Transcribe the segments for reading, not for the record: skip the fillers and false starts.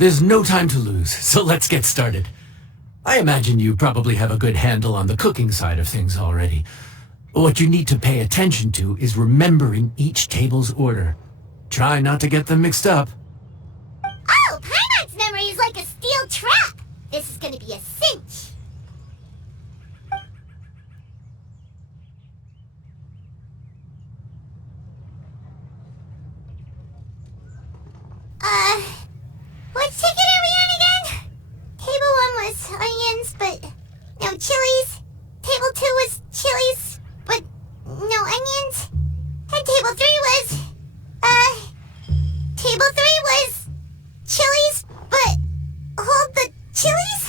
There's no time to lose, so let's get started. I imagine you probably have a good handle on the cooking side of things already. What you need to pay attention to is remembering each table's order. Try not to get them mixed up. Oh, Paimon's memory is like a steel trap. This is gonna be a cinch. What ticket are we on again? Table 1 was onions, but no chilies. Table 2 was chilies, but no onions. And table 3 was, table 3 was chilies, but hold the chilies?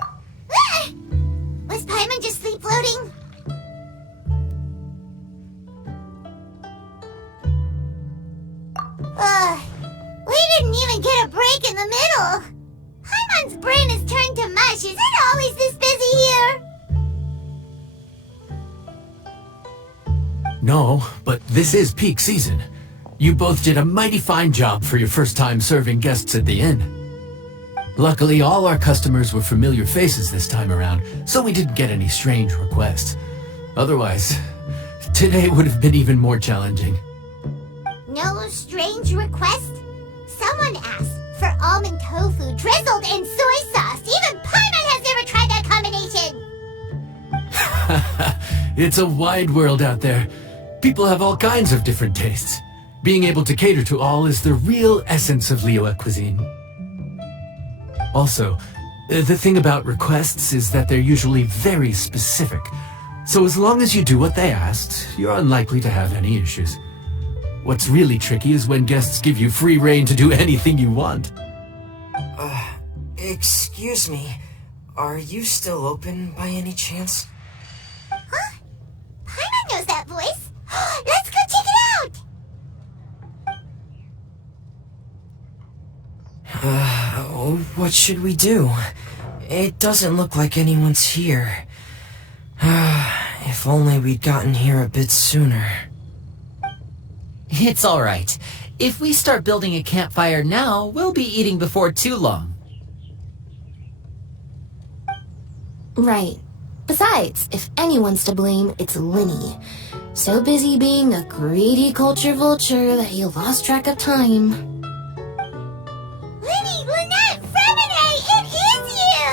Ah! Was Paimon just sleep floating? We didn't even get a break in the middle. Paimon's brain is turned to mush. Is it always this busy here? No, but this is peak season. You both did a mighty fine job for your first time serving guests at the inn. Luckily, all our customers were familiar faces this time around, so we didn't get any strange requests. Otherwise, today would have been even more challenging. No strange request? Someone asked for almond tofu drizzled in soy sauce. Even Paimon has never tried that combination. It's a wide world out there. People have all kinds of different tastes. Being able to cater to all is the real essence of Liyue cuisine. Also, the thing about requests is that they're usually very specific. So as long as you do what they asked, you're unlikely to have any issues. What's really tricky is when guests give you free rein to do anything you want. Excuse me. Are you still open by any chance? Huh? Paimon knows that voice. Let's go check it out! What should we do? It doesn't look like anyone's here. If only we'd gotten here a bit sooner. It's all right. If we start building a campfire now, we'll be eating before too long. Right. Besides, if anyone's to blame, it's Linny. So busy being a greedy culture vulture that he lost track of time. Linny, Lynette, Fremine, it is you!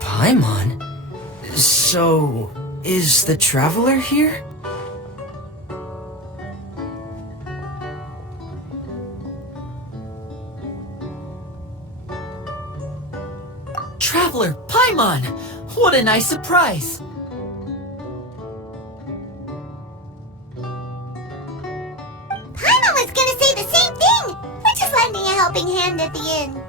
Paimon? So, is the Traveler here? Traveler, Paimon! What a nice surprise! Paimon was gonna say the same thing! We're just lending a helping hand at the inn.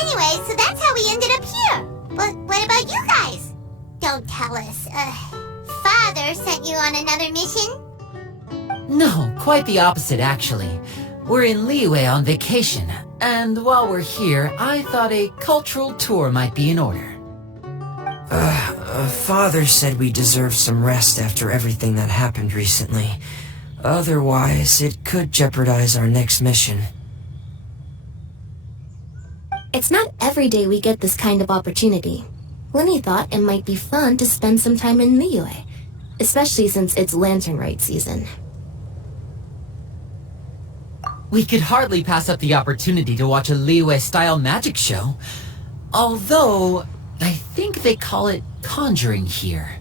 Anyway, so that's how we ended up here. But what about you guys? Don't tell us. Father sent you on another mission? No, quite the opposite, actually. We're in Liyue on vacation, and while we're here, I thought a cultural tour might be in order. Father said we deserve some rest after everything that happened recently. Otherwise, it could jeopardize our next mission. It's not every day we get this kind of opportunity. Linny thought it might be fun to spend some time in Liyue, especially since it's Lantern Rite season. We could hardly pass up the opportunity to watch a Liyue-style magic show. Although, I think they call it conjuring here.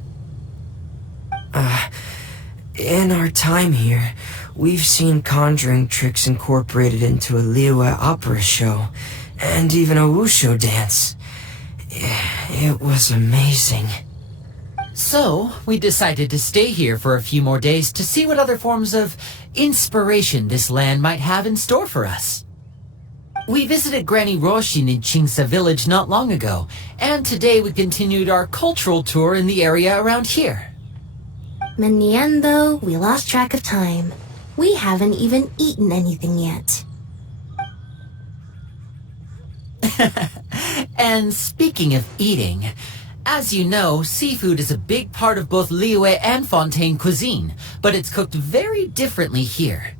In our time here, we've seen conjuring tricks incorporated into a Liyue opera show, and even a wushu dance. It was amazing. So, we decided to stay here for a few more days to see what other forms of inspiration this land might have in store for us. We visited Granny Roshin in Chingsa village not long ago, and today we continued our cultural tour in the area around here. In the end, though, we lost track of time. We haven't even eaten anything yet. And speaking of eating, as you know, seafood is a big part of both Liyue and Fontaine cuisine, but it's cooked very differently here.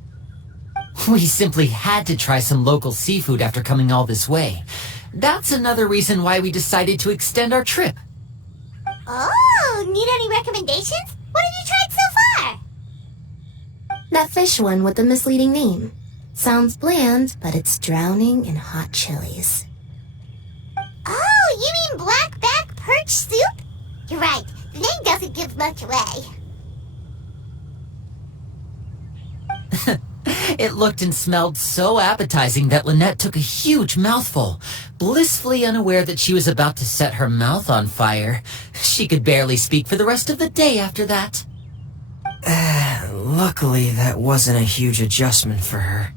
We simply had to try some local seafood after coming all this way. That's another reason why we decided to extend our trip. Oh, need any recommendations? What have you tried so far? That fish one with the misleading name. Sounds bland, but it's drowning in hot chilies. Oh, you mean blackback perch soup? You're right, the name doesn't give much away. It looked and smelled so appetizing that Lynette took a huge mouthful, blissfully unaware that she was about to set her mouth on fire. She could barely speak for the rest of the day after that. Luckily, that wasn't a huge adjustment for her.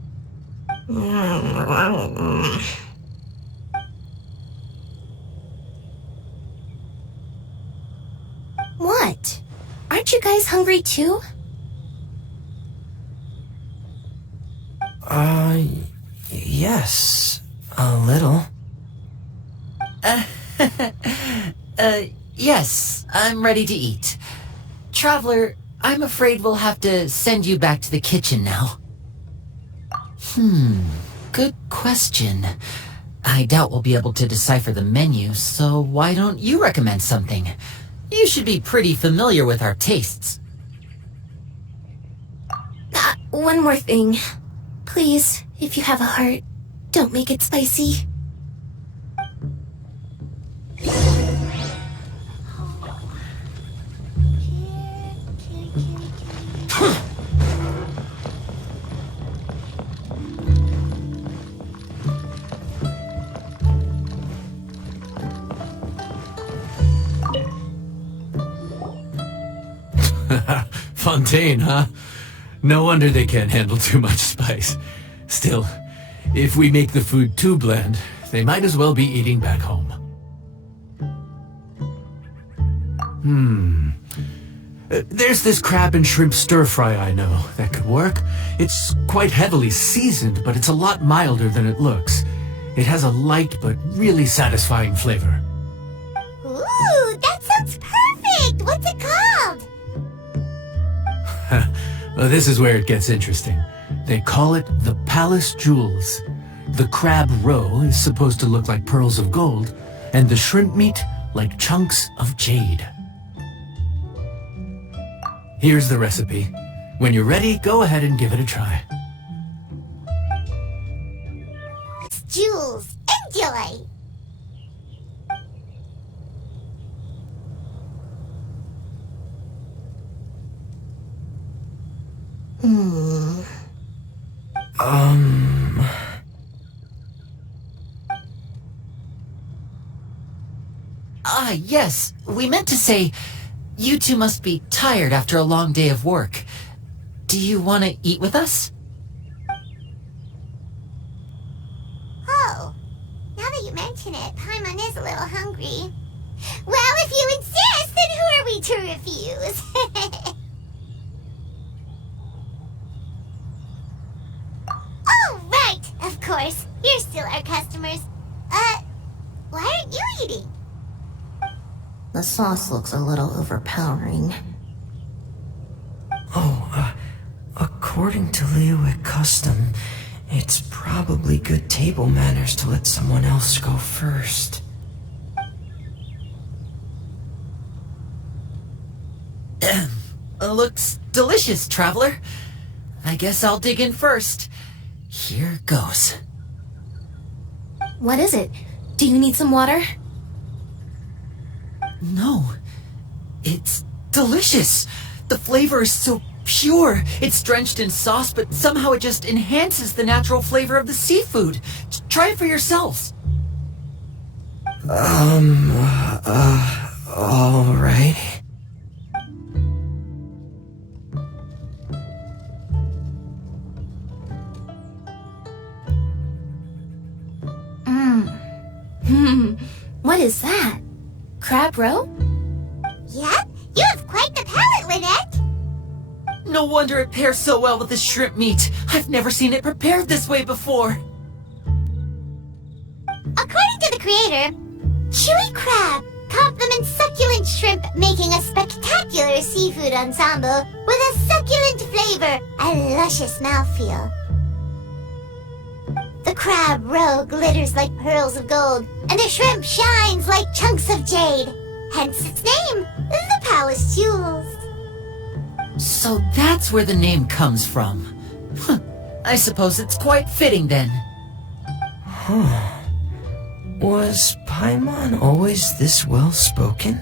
What? Aren't you guys hungry too? Yes. A little. Yes, I'm ready to eat. Traveler, I'm afraid we'll have to send you back to the kitchen now. Good question. I doubt we'll be able to decipher the menu, so why don't you recommend something? You should be pretty familiar with our tastes. One more thing. Please, if you have a heart, don't make it spicy. Fontaine, huh? No wonder they can't handle too much spice. Still, if we make the food too bland, they might as well be eating back home. There's this crab and shrimp stir-fry I know that could work. It's quite heavily seasoned, but it's a lot milder than it looks. It has a light but really satisfying flavor. Ooh, that sounds perfect! What's it called? Well, this is where it gets interesting. They call it the Palace Jewels. The crab roe is supposed to look like pearls of gold, and the shrimp meat like chunks of jade. Here's the recipe. When you're ready, go ahead and give it a try. Jules, enjoy! Yes, we meant to say, you two must be tired after a long day of work. Do you want to eat with us? Oh, now that you mention it, Paimon is a little hungry. Well, if you insist, then who are we to refuse? Oh, right, of course. You're still our customers. Why aren't you eating? The sauce looks a little overpowering. According to Liyue custom, it's probably good table manners to let someone else go first. Looks delicious, Traveler. I guess I'll dig in first. Here goes. What is it? Do you need some water? No. It's delicious. The flavor is so pure. It's drenched in sauce, but somehow it just enhances the natural flavor of the seafood. Try it for yourselves. All right. What is that? Crab roe? Yep, you have quite the palate, Lynette. No wonder it pairs so well with the shrimp meat. I've never seen it prepared this way before. According to the creator, chewy crab complements succulent shrimp, making a spectacular seafood ensemble with a succulent flavor and luscious mouthfeel. The crab roe glitters like pearls of gold, and the shrimp shines like chunks of jade. Hence its name, the Palace Jewels. So that's where the name comes from. Huh. I suppose it's quite fitting then. Was Paimon always this well-spoken?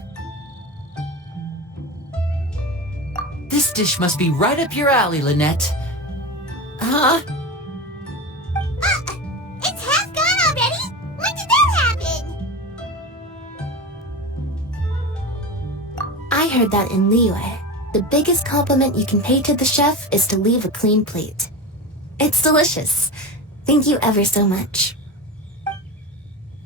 This dish must be right up your alley, Lynette. Huh? It's half gone already? When did that happen? I heard that in Liyue. The biggest compliment you can pay to the chef is to leave a clean plate. It's delicious. Thank you ever so much.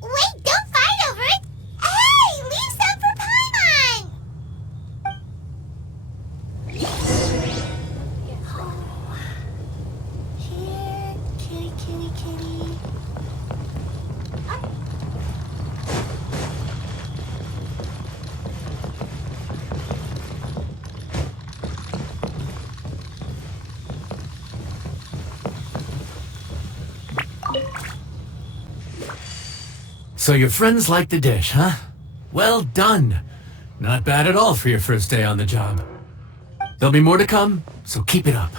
Wait, don't fight over it! Hey, leave some for Paimon! Oh. Here, kitty, kitty, kitty. So your friends like the dish, huh? Well done. Not bad at all for your first day on the job. There'll be more to come, so keep it up.